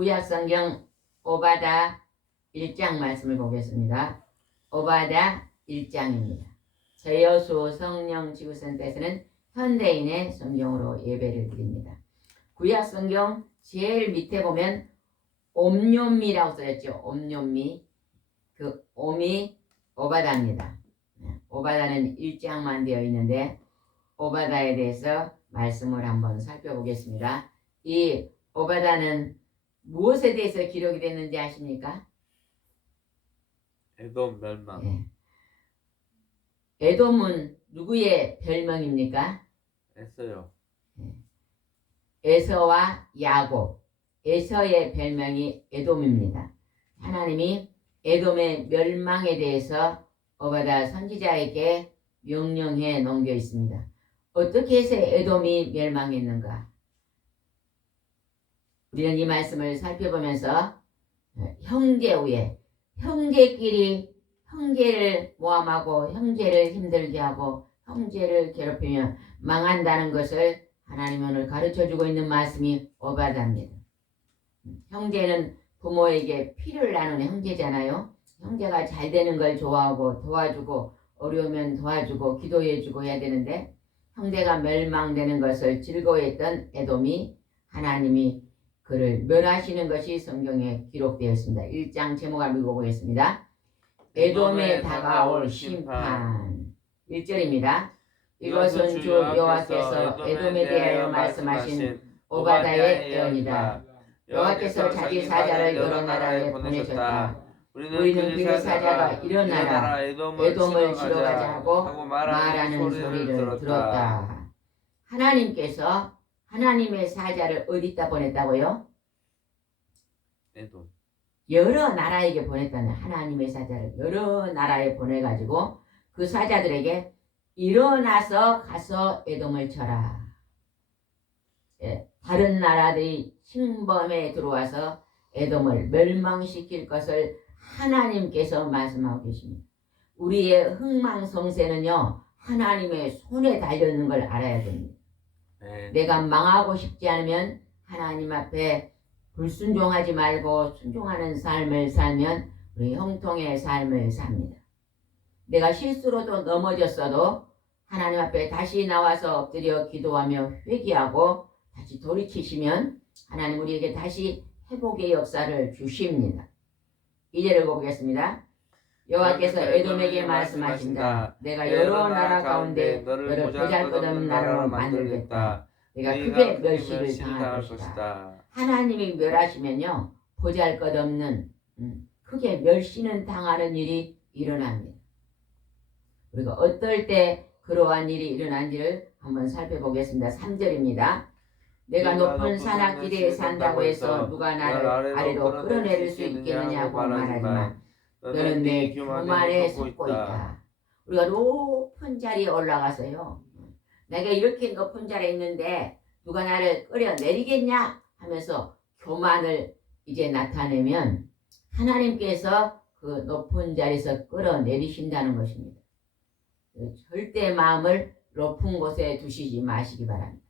구약성경 오바다 1장 말씀을 보겠습니다. 오바다 1장입니다. 제여수 성령지구센터에서는 현대인의 성경으로 예배를 드립니다. 구약성경 제일 밑에 보면 옴뇸미라고 써있죠. 옴뇸미. 그 옴이 오바다입니다. 오바다는 1장만 되어 있는데 오바다에 대해서 말씀을 한번 살펴보겠습니다. 이 오바다는 무엇에 대해서 기록이 됐는지 아십니까? 에돔 멸망. 예. 에돔은 누구의 별명입니까? 에서요. 에서와 야곱. 에서의 별명이 에돔입니다. 하나님이 에돔의 멸망에 대해서 오바다 선지자에게 명령해 놓은 게 있습니다. 어떻게 해서 에돔이 멸망했는가? 우리는 이 말씀을 살펴보면서 형제 형제끼리 형제를 모함하고 형제를 힘들게 하고 형제를 괴롭히며 망한다는 것을 하나님은 오늘 가르쳐주고 있는 말씀이 오바다입니다. 형제는 부모에게 피를 나누는 형제잖아요. 형제가 잘 되는 걸 좋아하고 도와주고 어려우면 도와주고 기도해주고 해야 되는데 형제가 멸망되는 것을 즐거워했던 에돔이 하나님이 그를 멸하시는 것이 성경에 기록되어 있습니다. 1장 제목을 읽어보겠습니다. 에돔에 다가올 심판. 1절입니다. 이것은 주 여호와께서 에돔에 대하여 말씀하신 오바다의 예언이다. 여호와께서 자기 사자를 여러 나라에 보내셨다. 우리는 그 사자가 일어나라 에돔을 치러 가자 하고 말하는 소리를 들었다. 하나님께서 하나님의 사자를 어디다 보냈다고요? 에돔. 여러 나라에게 보냈다는 하나님의 사자를 여러 나라에 보내가지고 그 사자들에게 일어나서 가서 에돔을 쳐라. 다른 나라들이 침범에 들어와서 에돔을 멸망시킬 것을 하나님께서 말씀하고 계십니다. 우리의 흥망성쇠는요 하나님의 손에 달려있는 걸 알아야 됩니다. 내가 망하고 싶지 않으면 하나님 앞에 불순종하지 말고 순종하는 삶을 살면 우리 형통의 삶을 삽니다. 내가 실수로도 넘어졌어도 하나님 앞에 다시 나와서 엎드려 기도하며 회개하고 다시 돌이키시면 하나님 우리에게 다시 회복의 역사를 주십니다. 2절을 보겠습니다. 여호와께서 에돔에게 말씀하신다. 내가 여러 나라 가운데 너를 보잘것없는 나라로 만들겠다. 내가 크게 멸시를 당할 것이다. 하나님이 멸하시면요 보잘것없는 크게 멸시는 당하는 일이 일어납니다. 우리가 어떨 때 그러한 일이 일어난지를 한번 살펴보겠습니다. 3절입니다. 내가 높은 산악지대에 산다고 해서 누가 나를 아래로 끌어내릴 수 있겠느냐고 말하지만 너는 내 교만에 속고 있다. 우리가 높은 자리에 올라가서요 내가 이렇게 높은 자리에 있는데 누가 나를 끌어내리겠냐 하면서 교만을 이제 나타내면 하나님께서 그 높은 자리에서 끌어내리신다는 것입니다. 절대 마음을 높은 곳에 두시지 마시기 바랍니다.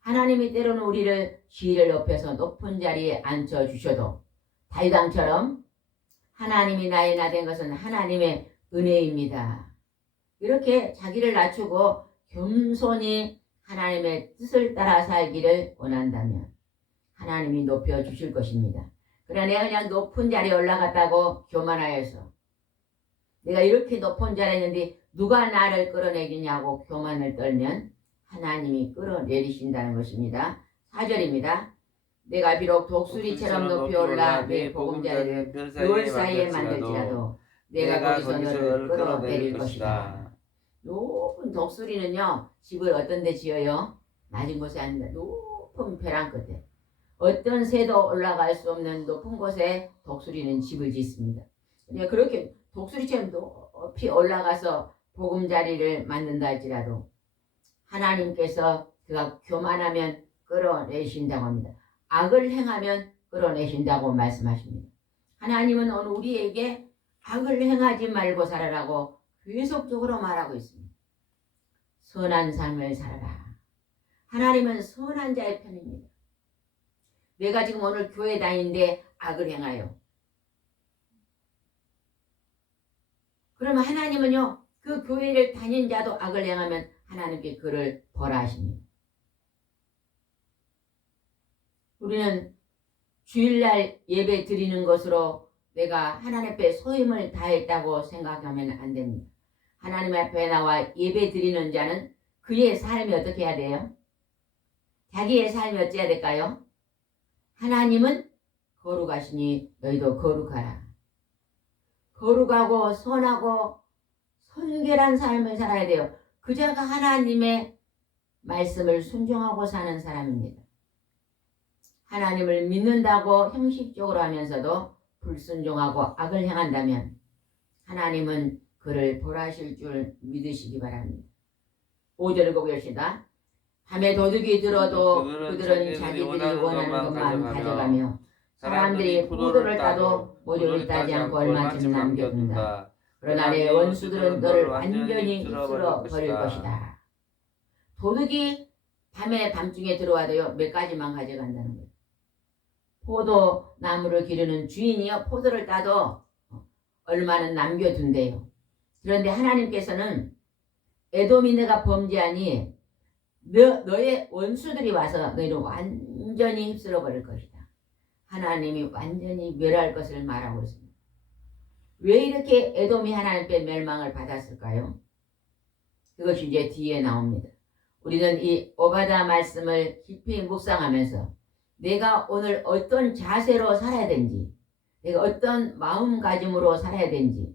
하나님이 때로는 우리를 지위를 높여서 높은 자리에 앉혀주셔도 다윗왕처럼 하나님이 나의 나 된 것은 하나님의 은혜입니다. 이렇게 자기를 낮추고 겸손히 하나님의 뜻을 따라 살기를 원한다면 하나님이 높여주실 것입니다. 그러나 내가 그냥 높은 자리에 올라갔다고 교만하여서 내가 이렇게 높은 자리에 있는데 누가 나를 끌어내기냐고 교만을 떨면 하나님이 끌어내리신다는 것입니다. 4절입니다. 내가 비록 독수리처럼 높이 올라 내 보금자리를 별 사이에 만들지라도 내가 거기서 너를 끌어내릴 것이다. 높은 독수리는요 집을 어떤 데 지어요? 낮은 곳에 아닙니다. 높은 벼랑 끝에 어떤 새도 올라갈 수 없는 높은 곳에 독수리는 집을 짓습니다. 그렇게 독수리처럼 높이 올라가서 보금자리를 만든다 할지라도 하나님께서 그가 교만하면 끌어내신다고 합니다. 악을 행하면 끌어내신다고 말씀하십니다. 하나님은 오늘 우리에게 악을 행하지 말고 살아라고 계속적으로 말하고 있습니다. 선한 삶을 살아라. 하나님은 선한 자의 편입니다. 내가 지금 오늘 교회 다니는데 악을 행하여. 그러면 하나님은요, 그 교회를 다닌 자도 악을 행하면 하나님께 그를 벌하십니다. 우리는 주일날 예배 드리는 것으로 내가 하나님 앞에 소임을 다했다고 생각하면 안 됩니다. 하나님 앞에 나와 예배 드리는 자는 그의 삶이 어떻게 해야 돼요? 자기의 삶이 어찌해야 될까요? 하나님은 거룩하시니 너희도 거룩하라. 거룩하고 선하고 성결한 삶을 살아야 돼요. 그자가 하나님의 말씀을 순종하고 사는 사람입니다. 하나님을 믿는다고 형식적으로 하면서도 불순종하고 악을 행한다면 하나님은 그를 벌하실 줄 믿으시기 바랍니다. 5절을 보겠습니다. 밤에 도둑이 들어도 그들은 자기들이 원하는 것만 가져가며 사람들이 포도를 따도 모조리 따지 않고 얼마쯤 남겨둔다. 그러나 내 원수들은 너를 완전히 휩쓸어 버릴 것이다. 도둑이 밤중에 들어와도요, 몇 가지만 가져간다는 거예요. 포도나무를 기르는 주인이요, 포도를 따도 얼마는 남겨둔대요. 그런데 하나님께서는 에돔이 내가 범죄하니 너의 원수들이 와서 너희를 완전히 휩쓸어 버릴 것이다. 하나님이 완전히 멸할 것을 말하고 있습니다. 왜 이렇게 에돔이 하나님께 멸망을 받았을까요? 그것이 이제 뒤에 나옵니다. 우리는 이 오바다 말씀을 깊이 묵상하면서 내가 오늘 어떤 자세로 살아야 되는지, 내가 어떤 마음가짐으로 살아야 되는지,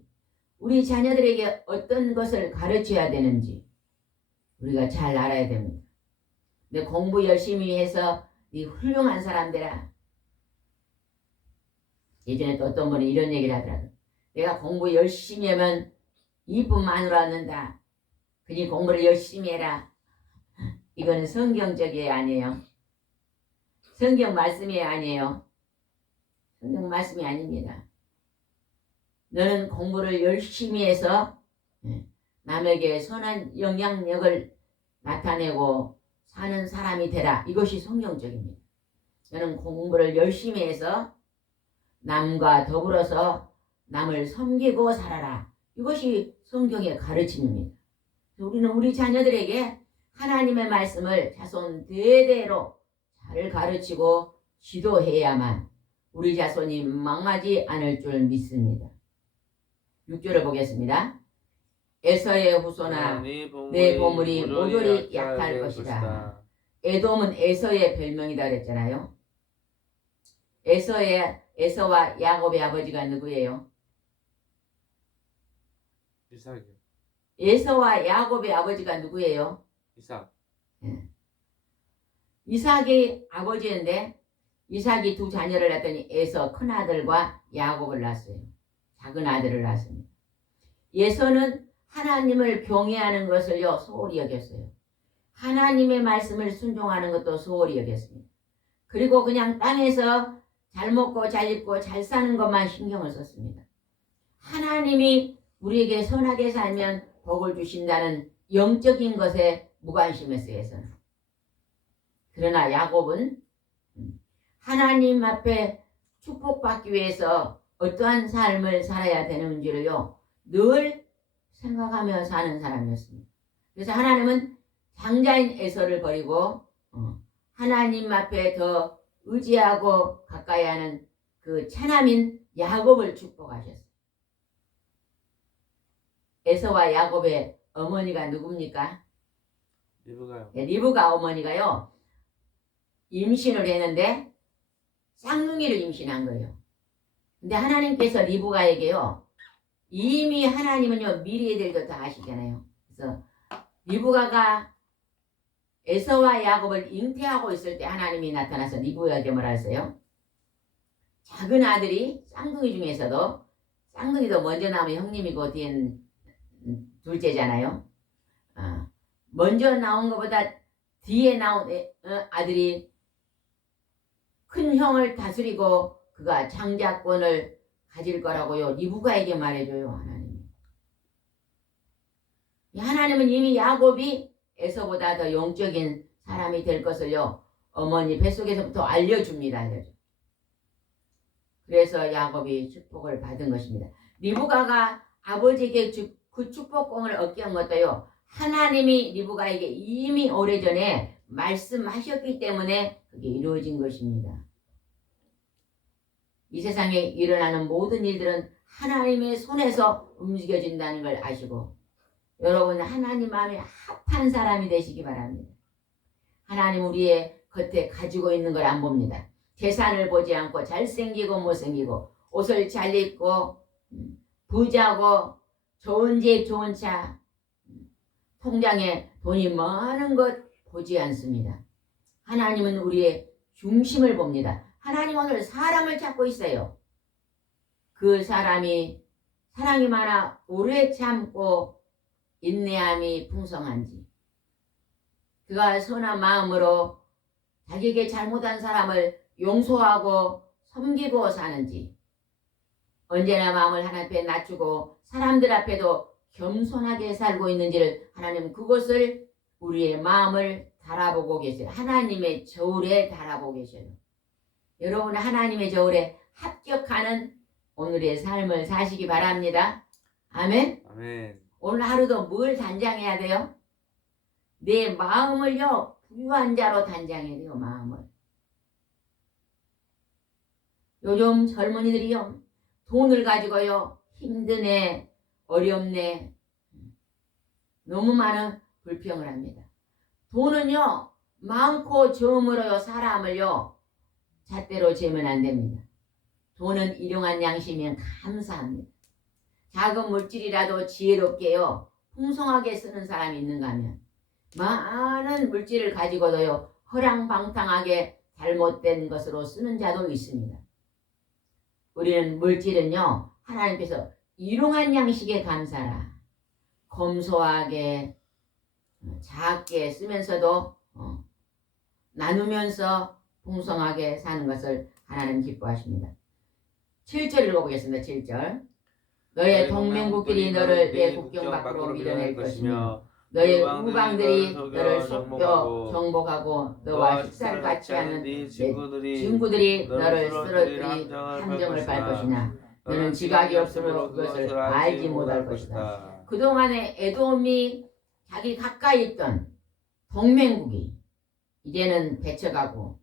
우리 자녀들에게 어떤 것을 가르쳐야 되는지 우리가 잘 알아야 됩니다. 내 공부 열심히 해서 이 훌륭한 사람들아. 예전에 또 어떤 분이 이런 얘기를 하더라고요. 내가 공부 열심히 하면 이쁜 마누라 얻는다. 그니 공부를 열심히 해라. 이거는 성경적이 아니에요. 성경 말씀이 아니에요. 성경 말씀이 아닙니다. 너는 공부를 열심히 해서 남에게 선한 영향력을 나타내고 사는 사람이 되라. 이것이 성경적입니다. 너는 공부를 열심히 해서 남과 더불어서 남을 섬기고 살아라. 이것이 성경의 가르침입니다. 우리는 우리 자녀들에게 하나님의 말씀을 자손 대대로 잘 가르치고 지도해야만 우리 자손이 망하지 않을 줄 믿습니다. 6절을 보겠습니다. 에서의 후손아 내 보물이 모조리 약할 것이다. 에돔은 에서의 별명이다 그랬잖아요. 에서와 야곱의 아버지가 누구예요? 이삭이요. 에서와 야곱의 아버지가 누구예요? 이삭. 이삭이 아버지인데 이삭이 두 자녀를 낳더니 에서 큰아들과 야곱을 낳았어요. 작은 아들을 낳았습니다. 에서는 하나님을 경외하는 것을요 소홀히 여겼어요. 하나님의 말씀을 순종하는 것도 소홀히 여겼습니다. 그리고 그냥 땅에서 잘 먹고 잘 입고 잘 사는 것만 신경을 썼습니다. 하나님이 우리에게 선하게 살면 복을 주신다는 영적인 것에 무관심했어요. 에서는. 그러나 야곱은 하나님 앞에 축복받기 위해서 어떠한 삶을 살아야 되는지를요 늘 생각하며 사는 사람이었습니다. 그래서 하나님은 장자인 에서를 버리고 하나님 앞에 더 의지하고 가까이 하는 그 차남인 야곱을 축복하셨어요. 에서와 야곱의 어머니가 누굽니까? 리브가요. 네, 리브가 어머니가요 임신을 했는데 쌍둥이를 임신한 거예요. 근데 하나님께서 리브가에게요 이미 하나님은요 미래의 일도 다 아시잖아요. 그래서 리브가가 에서와 야곱을 잉태하고 있을 때 하나님이 나타나서 리브가에게 뭐라 했어요? 작은 아들이 쌍둥이 중에서도 쌍둥이도 먼저 나오면 형님이고 뒤엔 둘째잖아요. 먼저 나온 것보다 뒤에 나온 아들이 큰 형을 다스리고 그가 장자권을 가질 거라고요 리브가에게 말해줘요. 하나님은 이미 야곱이 에서보다 더 영적인 사람이 될 것을요 어머니 뱃속에서부터 알려줍니다. 그래서 야곱이 축복을 받은 것입니다. 리브가가 아버지에게 그 축복공을 얻게 한 것도요. 하나님이 리브가에게 이미 오래전에 말씀하셨기 때문에 그게 이루어진 것입니다. 이 세상에 일어나는 모든 일들은 하나님의 손에서 움직여진다는 걸 아시고 여러분 하나님 마음에 합한 사람이 되시기 바랍니다. 하나님 우리의 겉에 가지고 있는 걸 안 봅니다. 재산을 보지 않고 잘생기고 못생기고 옷을 잘 입고 부자고 좋은 집 좋은 차 통장에 돈이 많은 것 보지 않습니다. 하나님은 우리의 중심을 봅니다. 하나님 오늘 사람을 찾고 있어요. 그 사람이 사랑이 많아 오래 참고 인내함이 풍성한지 그가 선한 마음으로 자기에게 잘못한 사람을 용서하고 섬기고 사는지 언제나 마음을 하나님 앞에 낮추고 사람들 앞에도 겸손하게 살고 있는지를 하나님 그것을 우리의 마음을 달아보고 계세요. 하나님의 저울에 달아보고 계셔요. 여러분 하나님의 저울에 합격하는 오늘의 삶을 사시기 바랍니다. 아멘. 아멘. 오늘 하루도 뭘 단장해야 돼요? 내 마음을요 부유한 자로 단장해야 돼요. 마음을. 요즘 젊은이들이요 돈을 가지고요 힘드네 어렵네 너무 많은 불평을 합니다. 돈은요 많고 적음으로요 사람을요 잣대로 재면 안 됩니다. 돈은 일용한 양심이면 감사합니다. 작은 물질이라도 지혜롭게요 풍성하게 쓰는 사람이 있는가 하면 많은 물질을 가지고도요 허랑방탕하게 잘못된 것으로 쓰는 자도 있습니다. 우리는 물질은요 하나님께서 일용한 양식에 감사라 검소하게 작게 쓰면서도 나누면서 풍성하게 사는 것을 하나님 기뻐하십니다. 7절 읽어보겠습니다. 7절 너의 동맹국들이 너를 내 국경 밖으로 밀어낼 것이며 너의 우방들이 너를 속여 정복하고 너와 식사를 같이 하는 네 친구들이 너를 쓰러뜨리 함정을 밟을 것이냐 너는 지각이 없으므로 그것을 알지 못할 것이다. 그동안에 에돔이 자기 가까이 있던 동맹국이 이제는 배쳐가고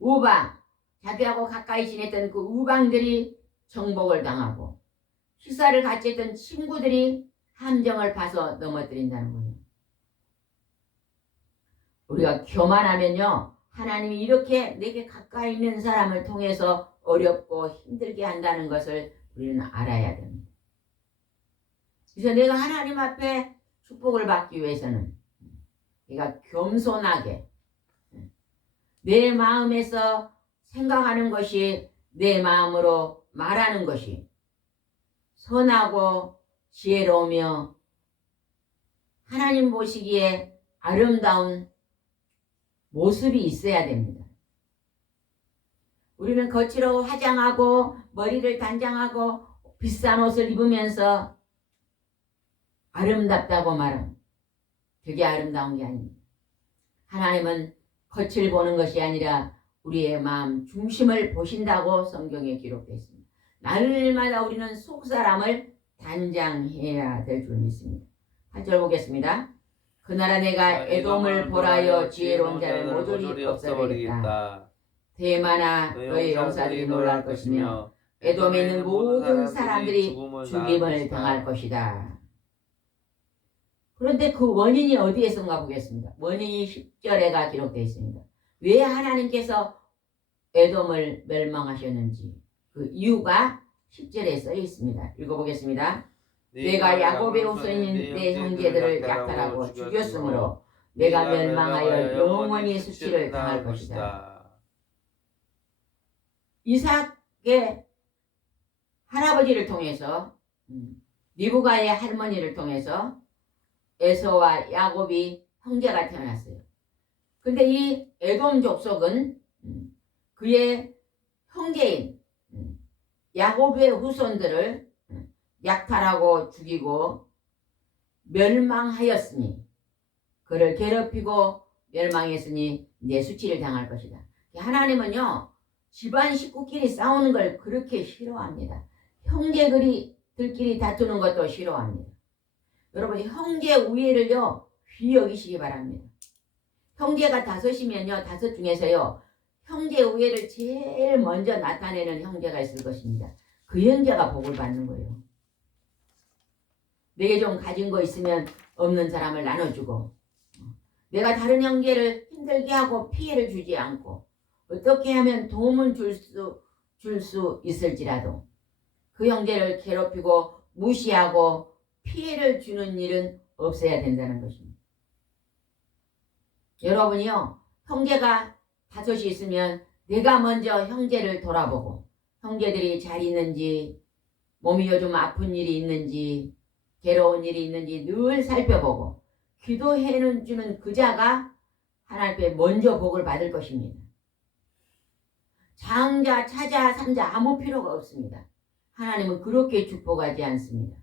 우방 자기하고 가까이 지냈던 그 우방들이 정복을 당하고 식사를 같이 했던 친구들이 함정을 파서 넘어뜨린다는 거예요. 우리가 교만하면요 하나님이 이렇게 내게 가까이 있는 사람을 통해서 어렵고 힘들게 한다는 것을 우리는 알아야 됩니다. 그래서 내가 하나님 앞에 축복을 받기 위해서는 내가 겸손하게 내 마음에서 생각하는 것이 내 마음으로 말하는 것이 선하고 지혜로우며 하나님 보시기에 아름다운 모습이 있어야 됩니다. 우리는 거칠어 화장하고 머리를 단장하고 비싼 옷을 입으면서 아름답다고 말하면 그게 아름다운 게 아닙니다. 하나님은 겉을 보는 것이 아니라 우리의 마음 중심을 보신다고 성경에 기록되어 있습니다. 날마다 우리는 속사람을 단장해야 될 줄 믿습니다. 8절 보겠습니다. 그 나라 내가 에돔을 벌하여 지혜로운 자를 모조리 없애버리겠다. 대만아 너의 용사들이 놀랄 것이며 에돔에 있는 모든 사람들이 죽임을 당할 것이다. 그런데 그 원인이 어디에서인가 보겠습니다. 원인이 10절에가 기록되어 있습니다. 왜 하나님께서 에돔을 멸망하셨는지 그 이유가 10절에 써 있습니다. 읽어보겠습니다. 내가 야곱의 후손인 내 형제들을 약탈하고 죽였으므로 내가 멸망하여 영원히 수치를 당할 것이다. 이삭의 할아버지를 통해서 리브가의 할머니를 통해서 에서와 야곱이 형제가 태어났어요. 근데 이 에돔 족속은 그의 형제인 야곱의 후손들을 약탈하고 죽이고 멸망하였으니 그를 괴롭히고 멸망했으니 이제 수치를 당할 것이다. 하나님은요, 집안 식구끼리 싸우는 걸 그렇게 싫어합니다. 형제들끼리 다투는 것도 싫어합니다. 여러분, 형제 우애를요, 귀히 여기시기 바랍니다. 형제가 5이면요, 5 중에서요, 형제 우애를 제일 먼저 나타내는 형제가 있을 것입니다. 그 형제가 복을 받는 거예요. 내게 좀 가진 거 있으면 없는 사람을 나눠주고, 내가 다른 형제를 힘들게 하고 피해를 주지 않고, 어떻게 하면 도움을 줄 수 있을지라도 그 형제를 괴롭히고 무시하고 피해를 주는 일은 없어야 된다는 것입니다. 여러분이요, 형제가 5 있으면 내가 먼저 형제를 돌아보고 형제들이 잘 있는지, 몸이 요즘 아픈 일이 있는지, 괴로운 일이 있는지 늘 살펴보고 기도해 주는 그 자가 하나님께 먼저 복을 받을 것입니다. 장자, 차자, 삼자 아무 필요가 없습니다. 하나님은 그렇게 축복하지 않습니다.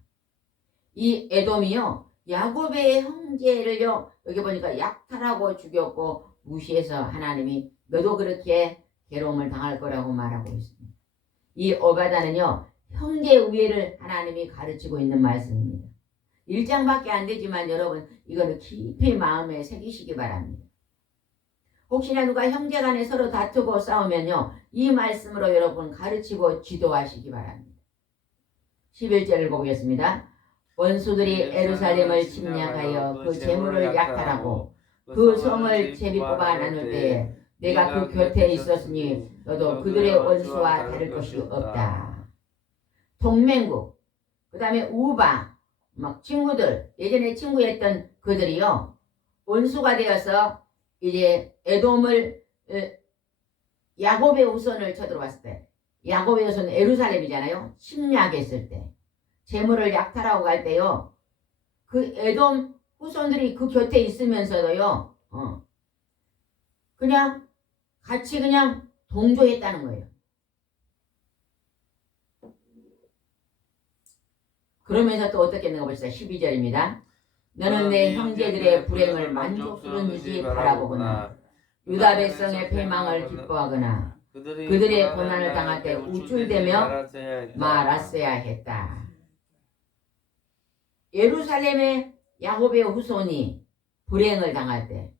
이 에돔이요, 야곱의 형제를요, 여기 보니까 약탈하고 죽였고 무시해서 하나님이 너도 그렇게 괴로움을 당할 거라고 말하고 있습니다. 이 오바다는요, 형제 우애를 하나님이 가르치고 있는 말씀입니다. 1장밖에 안 되지만 여러분, 이거는 깊이 마음에 새기시기 바랍니다. 혹시나 누가 형제 간에 서로 다투고 싸우면요, 이 말씀으로 여러분 가르치고 지도하시기 바랍니다. 11절을 보겠습니다. 원수들이 에루살렘을 침략하여 그 재물을 약탈하고 그 성을 제비 뽑아 나눌 때에 내가 그 곁에 있었으니 너도 그들의 원수와 다를 것이 없다. 동맹국, 그 다음에 우방, 막 친구들, 예전에 친구였던 그들이요, 원수가 되어서 이제 에돔을, 야곱의 후손을 쳐들어왔을 때, 야곱의 후손 에루살렘이잖아요. 침략했을 때, 재물을 약탈하고 갈 때요, 그 에돔 후손들이 그 곁에 있으면서도요, 그냥 같이 그냥 동조했다는 거예요. 그러면서 또 어떻게 했는가 봅시다. 12절입니다. 너는 내 형제들의 불행을 만족스러운지 바라보거나 유다 백성의 패망을 기뻐하거나 그들의 고난을 당할 때 우쭐대며 말았어야 했다. 예루살렘의 야곱의 후손이 불행을 당할 때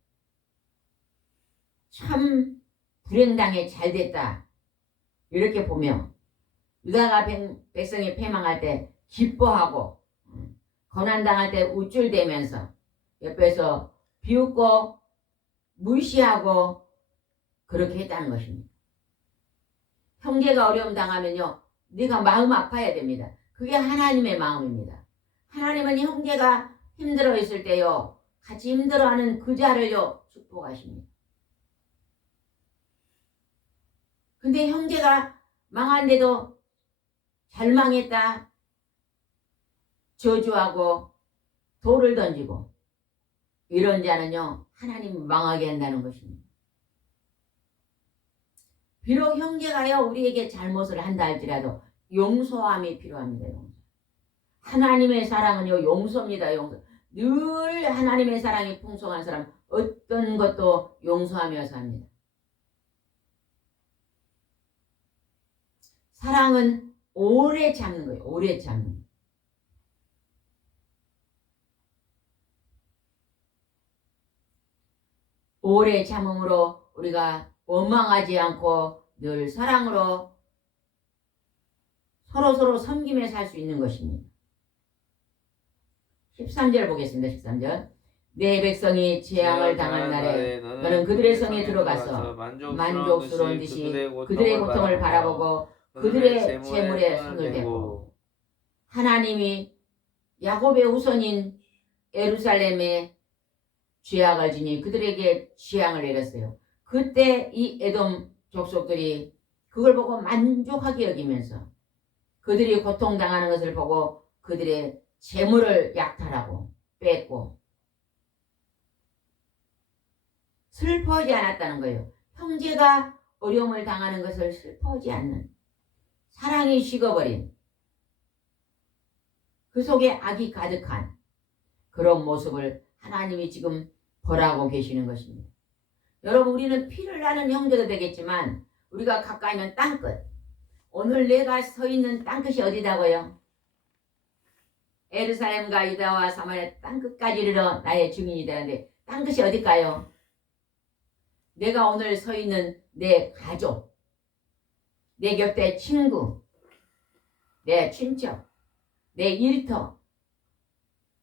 참 불행당해 잘됐다 이렇게 보며, 유다가 백성이 패망할 때 기뻐하고 고난당할 때 우쭐대면서 옆에서 비웃고 무시하고 그렇게 했다는 것입니다. 형제가 어려움 당하면요, 네가 마음 아파야 됩니다. 그게 하나님의 마음입니다. 하나님은 형제가 힘들어 있을 때요, 같이 힘들어하는 그 자를요 축복하십니다. 근데 형제가 망한데도 잘 망했다 저주하고 돌을 던지고 이런 자는요, 하나님 망하게 한다는 것입니다. 비록 형제가요 우리에게 잘못을 한다 할지라도 용서함이 필요합니다. 용서. 하나님의 사랑은요 용서입니다. 용서. 늘 하나님의 사랑이 풍성한 사람 어떤 것도 용서하며 삽니다. 사랑은 오래 참는 거예요. 오래 참는. 오래 참음으로 우리가 원망하지 않고 늘 사랑으로 서로 섬기며 살 수 있는 것입니다. 13절 보겠습니다. 13절. 내 백성이 재앙을 당한 날에 너는 그들의 성에 들어가서 만족스러운 듯이 그들의 고통을 바라보고 그들의 재물에 손을 대고, 하나님이 야곱의 후손인 예루살렘에 죄악을 지니 그들에게 재앙을 내렸어요. 그때 이 에돔 족속들이 그걸 보고 만족하게 여기면서 그들이 고통당하는 것을 보고 그들의 재물을 약탈하고 뺐고 슬퍼하지 않았다는 거예요. 형제가 어려움을 당하는 것을 슬퍼하지 않는, 사랑이 식어버린, 그 속에 악이 가득한 그런 모습을 하나님이 지금 벌하고 계시는 것입니다. 여러분 우리는 피를 나는 형제도 되겠지만 우리가 가까이 있는 땅끝, 오늘 내가 서 있는 땅끝이 어디다고요? 에루살렘과 유다와 사마리아 땅끝까지 이르러 나의 증인이 되는데 땅끝이 어딜까요? 내가 오늘 서 있는 내 가족, 내 곁에 친구, 내 친척, 내 일터,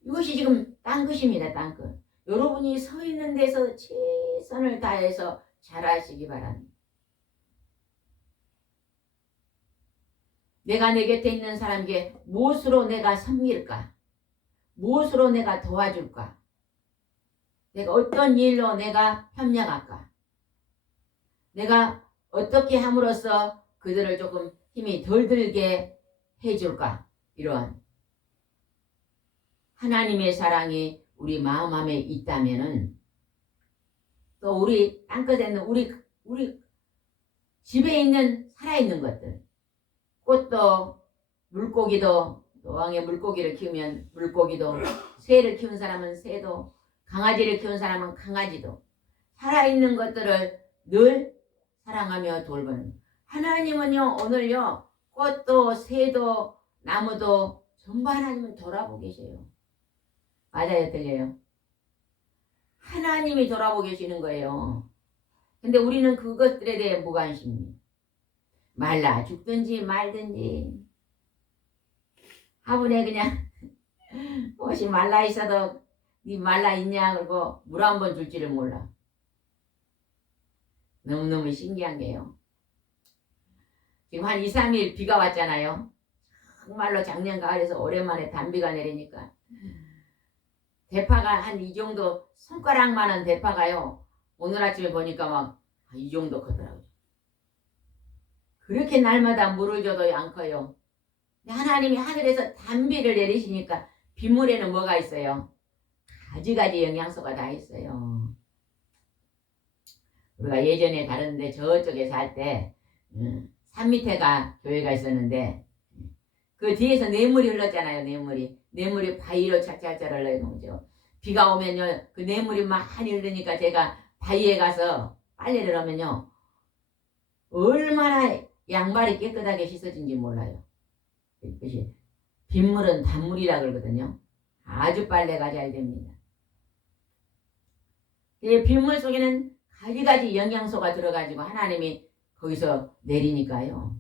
이것이 지금 땅끝입니다. 땅끝. 여러분이 서 있는 데서 최선을 다해서 잘하시기 바랍니다. 내가 내 곁에 있는 사람에게 무엇으로 내가 섬길까? 무엇으로 내가 도와줄까? 내가 어떤 일로 내가 협력할까? 내가 어떻게 함으로써 그들을 조금 힘이 덜 들게 해줄까? 이런 하나님의 사랑이 우리 마음 안에 있다면은 또 우리 땅끝에 있는 우리 집에 있는 살아있는 것들, 꽃도 물고기도, 왕의 물고기를 키우면 물고기도, 새를 키운 사람은 새도, 강아지를 키운 사람은 강아지도, 살아있는 것들을 늘 사랑하며 돌보는 하나님은요, 오늘요 꽃도 새도 나무도 전부 하나님은 돌아보고 계세요. 맞아요, 들려요? 하나님이 돌아보고 계시는 거예요. 근데 우리는 그것들에 대해 무관심이에요. 말라 죽든지 말든지 화분에 그냥 꽃이 말라 있어도 니 말라 있냐 그러고 물 한 번 줄지를 몰라. 너무너무 신기한 게요. 지금 한 2, 3일 비가 왔잖아요. 정말로 작년 가을에서 오랜만에 단비가 내리니까 대파가 한 이 정도 손가락만한 대파가요. 오늘 아침에 보니까 막 이 정도 크더라고요. 그렇게 날마다 물을 줘도 안 커요. 하나님이 하늘에서 단비를 내리시니까 빗물에는 뭐가 있어요? 가지가지 영양소가 다 있어요. 우리가 예전에 다른데 저쪽에 살 때 산 밑에가 교회가 있었는데 그 뒤에서 냇물이 흘렀잖아요. 냇물이 바위로 찰찰찰 흘러요. 비가 오면요 그 냇물이 많이 흐르니까 제가 바위에 가서 빨래를 하면요 얼마나 양말이 깨끗하게 씻어진지 몰라요. 그것이 빗물은 단물이라 그러거든요. 아주 빨래가 잘 됩니다. 빗물 속에는 가지가지 영양소가 들어가지고 하나님이 거기서 내리니까요.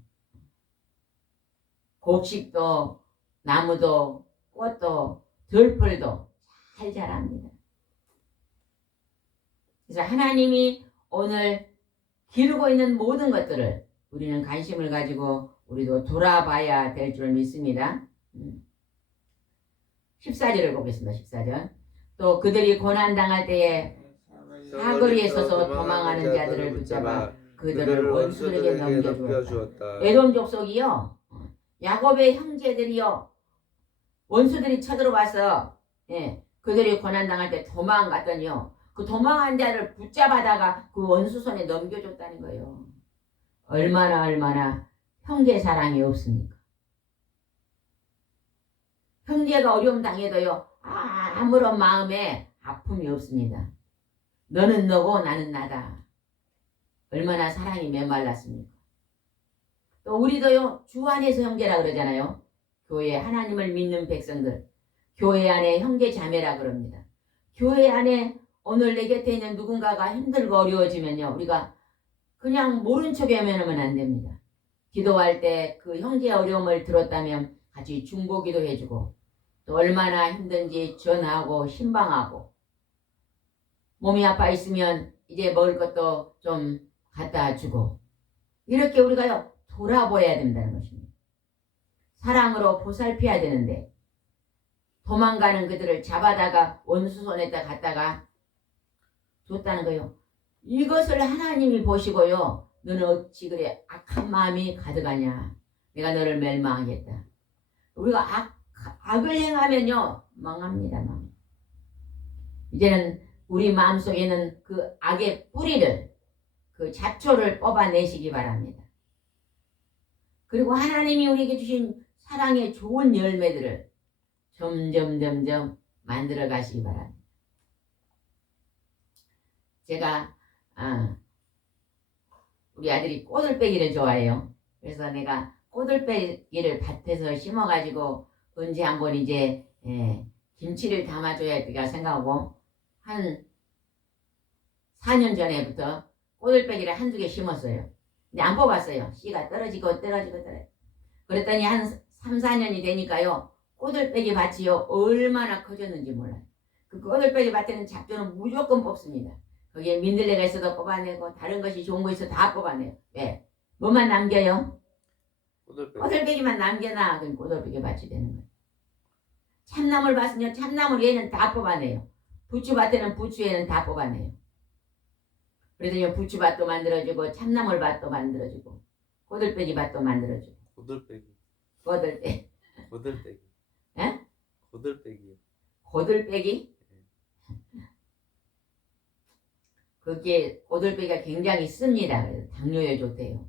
곡식도 나무도 꽃도 들풀도 잘 자랍니다. 그래서 하나님이 오늘 기르고 있는 모든 것들을 우리는 관심을 가지고 우리도 돌아봐야 될 줄 믿습니다. 14절을 보겠습니다. 14절. 또 그들이 고난당할 때에 사거리에 서서 도망하는 자들을 붙잡아 그들을 원수들에게 넘겨주었다. 에돔 족속이요. 야곱의 형제들이요. 원수들이 쳐들어와서 그들이 고난당할 때 도망갔더니요. 그 도망한 자를 붙잡아다가 그 원수 손에 넘겨줬다는 거예요. 얼마나 형제 사랑이 없습니까? 형제가 어려움 당해도요. 아무런 마음에 아픔이 없습니다. 너는 너고 나는 나다. 얼마나 사랑이 메말랐습니까? 또 우리도요. 주 안에서 형제라 그러잖아요. 교회 하나님을 믿는 백성들. 교회 안에 형제 자매라 그럽니다. 교회 안에 오늘 내 곁에 있는 누군가가 힘들고 어려워지면요. 우리가 그냥 모른 척 하면 안 됩니다. 기도할 때 그 형제의 어려움을 들었다면 같이 중보기도 해주고 또 얼마나 힘든지 전하고 신방하고 몸이 아파 있으면 이제 먹을 것도 좀 갖다 주고 이렇게 우리가요 돌아보아야 된다는 것입니다. 사랑으로 보살펴야 되는데 도망가는 그들을 잡아다가 원수 손에다 갖다가 줬다는 거예요. 이것을 하나님이 보시고요. 너는 어찌 그래 악한 마음이 가득하냐. 내가 너를 멸망하겠다. 우리가 악을 행하면요. 망합니다. 이제는 우리 마음속에는 그 악의 뿌리를 그 잡초를 뽑아내시기 바랍니다. 그리고 하나님이 우리에게 주신 사랑의 좋은 열매들을 점점 만들어 가시기 바랍니다. 제가 우리 아들이 꼬들빼기를 좋아해요. 그래서 내가 꼬들빼기를 밭에서 심어가지고 언제 한번 이제 김치를 담아줘야겠다 생각하고 한 4년 전에부터 꼬들빼기를 한두 개 심었어요. 근데 안 뽑았어요. 씨가 떨어지고. 그랬더니 한 3, 4년이 되니까요. 꼬들빼기 밭이요. 얼마나 커졌는지 몰라요. 그 꼬들빼기 밭에는 잡초는 무조건 뽑습니다. 거기에 민들레가 있어도 뽑아내고 다른 것이 좋은 거 있어도 다 뽑아내요. 왜? 뭐만 남겨요? 꼬들빼기. 꼬들빼기만 남겨놔. 그럼 꼬들빼기 밭이 되는 거예요. 참나물 밭은요. 참나물 얘는 다 뽑아내요. 부추밭에는 부추에는 다 뽑아내요. 그래서 부추밭도 만들어주고 참나물 밭도 만들어주고 꼬들빼기 밭도 만들어주고 고들빼기. 꼬들빼기 에? 고들빼기요. 고들빼기? 그게 꼬들빼기가 굉장히 씁니다. 그래서 당뇨에 좋대요.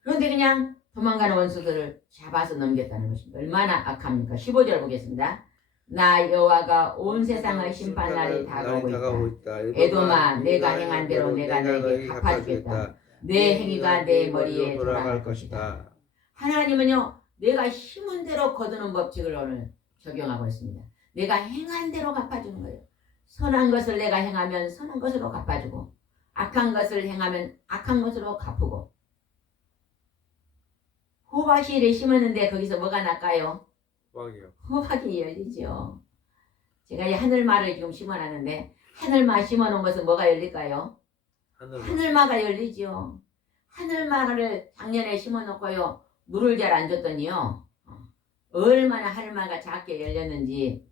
그런데 그냥 도망가는 원수들을 잡아서 넘겼다는 것입니다. 얼마나 악합니까? 15절 보겠습니다. 나 여호와가 온 세상을 심판 날이 다가오고 있다. 에돔아 내가 행한 대로 내가 너에게 갚아주겠다. 내 행위가 내 머리에 돌아갈 것이다. 하나님은요. 내가 심은 대로 거두는 법칙을 오늘 적용하고 있습니다. 내가 행한 대로 갚아주는 거예요. 선한 것을 내가 행하면 선한 것으로 갚아주고 악한 것을 행하면 악한 것으로 갚고 호박씨를 심었는데 거기서 뭐가 날까요? 호박이요. 호박이 열리죠. 제가 이 하늘마를 지금 심어놨는데 하늘마 심어놓은 것은 뭐가 열릴까요? 하늘마가 열리죠. 하늘마를 작년에 심어놓고요. 물을 잘 안 줬더니요. 얼마나 하늘마가 작게 열렸는지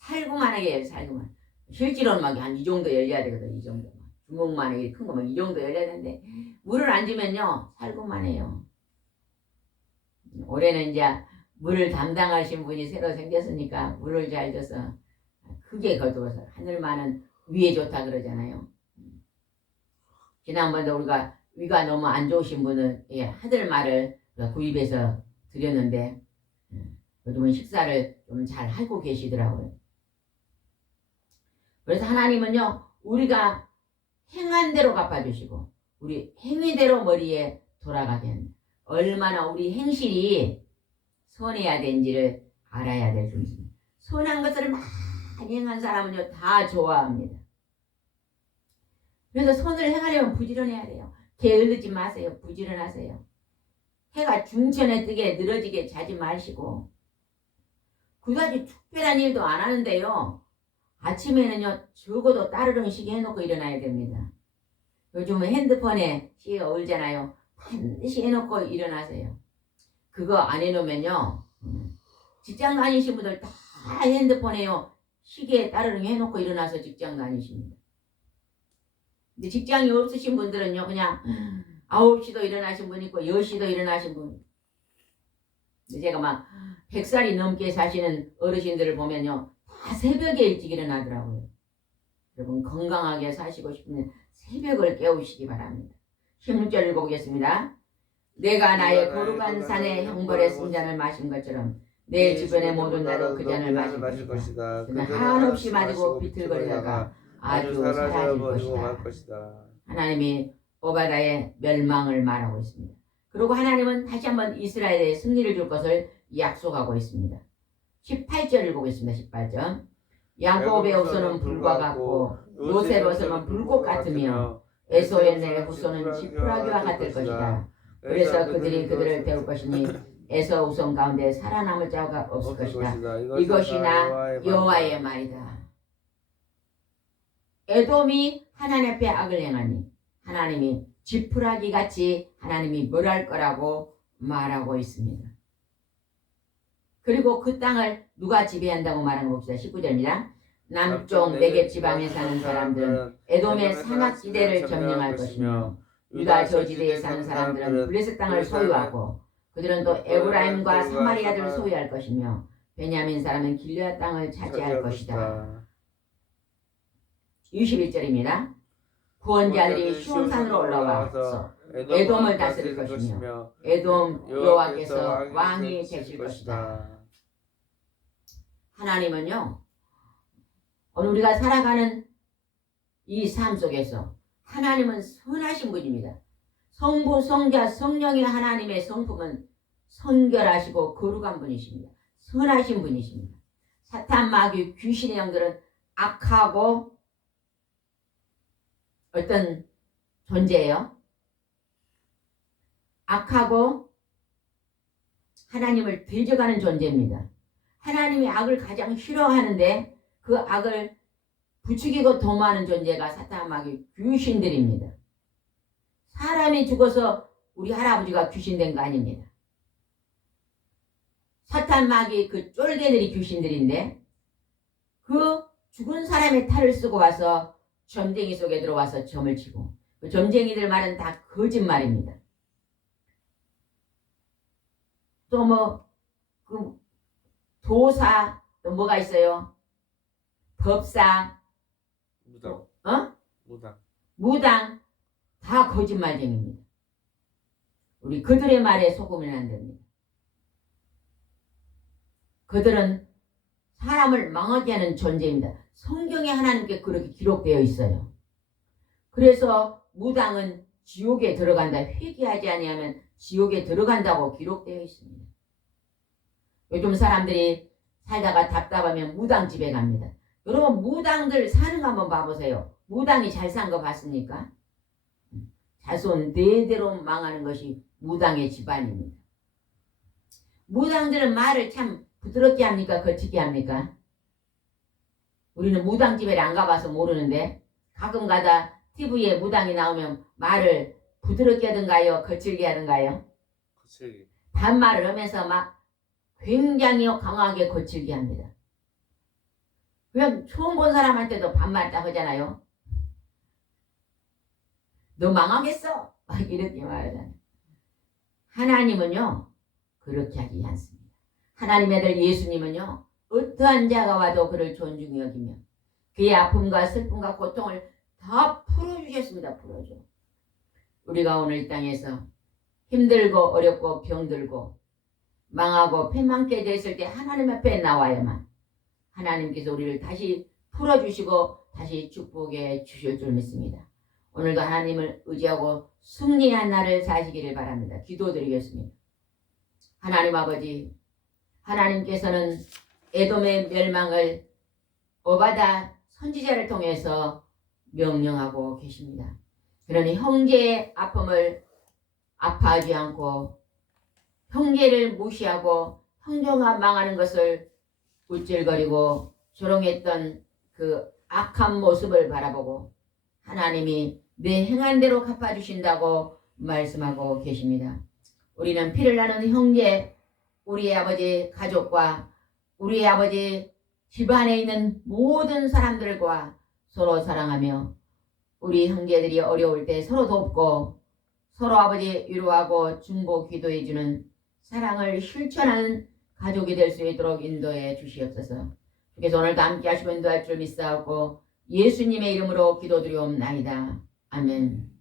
살구만하게 열려요. 살구만. 실제로는 막 한 이 정도 열려야 되거든요. 이 정도. 주먹만하게 큰 거 막 이 정도 열려야 되는데 물을 안 주면요. 살구만해요. 올해는 이제 물을 담당하신 분이 새로 생겼으니까 물을 잘 줘서 크게 거두어서 하늘만은 위에 좋다 그러잖아요. 지난번에 우리가 위가 너무 안 좋으신 분은 하늘말을 구입해서 드렸는데 요즘은 식사를 좀 잘 하고 계시더라고요. 그래서 하나님은요. 우리가 행한 대로 갚아주시고 우리 행위대로 머리에 돌아가게 합니다. 얼마나 우리 행실이 선해야 되는지를 알아야 될 것입니다. 선한 것을 많이 행한 사람은요. 다 좋아합니다. 그래서 선을 행하려면 부지런해야 돼요. 게으르지 마세요. 부지런하세요. 해가 중천에 뜨게 늘어지게 자지 마시고 그다지 특별한 일도 안 하는데요. 아침에는요. 적어도 따르릉 시계 해놓고 일어나야 됩니다. 요즘은 핸드폰에 시계가 울잖아요. 반드시 해놓고 일어나세요. 그거 안 해놓으면요. 직장 다니신 분들 다 핸드폰에요. 시계에 따르릉 해놓고 일어나서 직장 다니십니다. 근데 직장이 없으신 분들은요. 그냥 9시도 일어나신 분 있고 10시도 일어나신 분. 제가 막 100살이 넘게 사시는 어르신들을 보면요. 다 새벽에 일찍 일어나더라고요. 여러분 건강하게 사시고 싶으면 새벽을 깨우시기 바랍니다. 16절 읽어보겠습니다. 내가 나의 거룩한 산에 형벌의 순잔을 마신 것처럼 내 주변의 모든 나도 그 잔을 마실 것이다. 그는 한없이 마시고 비틀거리다가 아주 사라질 것이다. 하나님이 오바다의 멸망을 말하고 있습니다. 그리고 하나님은 다시 한번 이스라엘에 승리를 줄 것을 약속하고 있습니다. 18절 읽어보겠습니다. 18절 야곱의 후손은 불과 같고 요셉의 후손은 불꽃 같으며 에서의 내 후손은 지푸라기와 같을 것이다. 그래서 그들이 그들을 태울 것이니 에서 후손 가운데 살아남을 자가 없을 것이다. 이것이나 여호와의 말이다. 에돔이 하나님 앞에 악을 행하니 하나님이 지푸라기 같이 하나님이 멸할 거라고 말하고 있습니다. 그리고 그 땅을 누가 지배한다고 말하는 거 봅시다. 19절입니다. 남쪽 네겝 지방에 사는 사람들은 에돔의 산악지대를 점령할 것이며 유다 저지대에 사는 사람들은 블레셋 땅을 소유하고 그들은 또 에브라임과 사마리아들을 소유할 것이며 베냐민 사람은 길르앗 땅을 차지할 것이다. 21절입니다. 구원자들이 시온산으로 올라와서 에돔을 다스릴 것이며 에돔 여호와께서 왕이 되실 것이다. 하나님은요. 오늘 우리가 살아가는 이 삶 속에서 하나님은 선하신 분입니다. 성부, 성자, 성령의 하나님의 성품은 선결하시고 거룩한 분이십니다. 선하신 분이십니다. 사탄, 마귀, 귀신의 영들은 악하고 어떤 존재예요? 악하고 하나님을 대적하는 존재입니다. 하나님이 악을 가장 싫어하는데 그 악을 부추기고 도모하는 존재가 사탄, 마귀, 귀신들입니다. 사람이 죽어서 우리 할아버지가 귀신된 거 아닙니다. 사탄, 마귀, 그 쫄개들이 귀신들인데 그 죽은 사람의 탈을 쓰고 와서 점쟁이 속에 들어와서 점을 치고, 그 점쟁이들 말은 다 거짓말입니다. 또 뭐 그 도사, 또 뭐가 있어요? 법사, 무당. 무당. 무당, 다 거짓말쟁입니다. 우리 그들의 말에 속으면 안 됩니다. 그들은 사람을 망하게 하는 존재입니다. 성경에 하나님께 그렇게 기록되어 있어요. 그래서 무당은 지옥에 들어간다. 회개하지 아니하면 지옥에 들어간다고 기록되어 있습니다. 요즘 사람들이 살다가 답답하면 무당집에 갑니다. 여러분, 무당들 사는 거 한번 봐보세요. 무당이 잘 산 거 봤습니까? 자손 4대로 망하는 것이 무당의 집안입니다. 무당들은 말을 참 부드럽게 합니까? 거칠게 합니까? 우리는 무당집에 안 가봐서 모르는데 가끔 가다 TV에 무당이 나오면 말을 부드럽게 하던가요? 거칠게 하던가요? 거칠게. 반말을 하면서 막 굉장히 강하게 거칠게 합니다. 그냥 처음 본 사람한테도 반말 딱 하잖아요. 너 망하겠어? 막 이렇게 말하잖아요. 하나님은요 그렇게 하지 않습니다. 하나님의 아들 예수님은요 어떠한 자가 와도 그를 존중히 여기며 그의 아픔과 슬픔과 고통을 다 풀어주셨습니다. 풀어줘. 우리가 오늘 이 땅에서 힘들고 어렵고 병들고 망하고 패망게 됐을 때 하나님 앞에 나와야만 하나님께서 우리를 다시 풀어주시고 다시 축복해 주실 줄 믿습니다. 오늘도 하나님을 의지하고 승리한 날을 사시기를 바랍니다. 기도드리겠습니다. 하나님 아버지, 하나님께서는 에돔의 멸망을 오바다 선지자를 통해서 명령하고 계십니다. 그러니 형제의 아픔을 아파하지 않고 형제를 무시하고 형제가 망하는 것을 우쭐거리고 조롱했던 그 악한 모습을 바라보고 하나님이 내 행한 대로 갚아주신다고 말씀하고 계십니다. 우리는 피를 나눈 형제, 우리의 아버지 가족과 우리의 아버지 집안에 있는 모든 사람들과 서로 사랑하며 우리 형제들이 어려울 때 서로 돕고 서로 아버지 위로하고 중보 기도해주는 사랑을 실천하는 가족이 될 수 있도록 인도해 주시옵소서. 주께서 오늘도 함께 하시고 인도할 줄 믿사옵고 예수님의 이름으로 기도드리옵나이다. 아멘.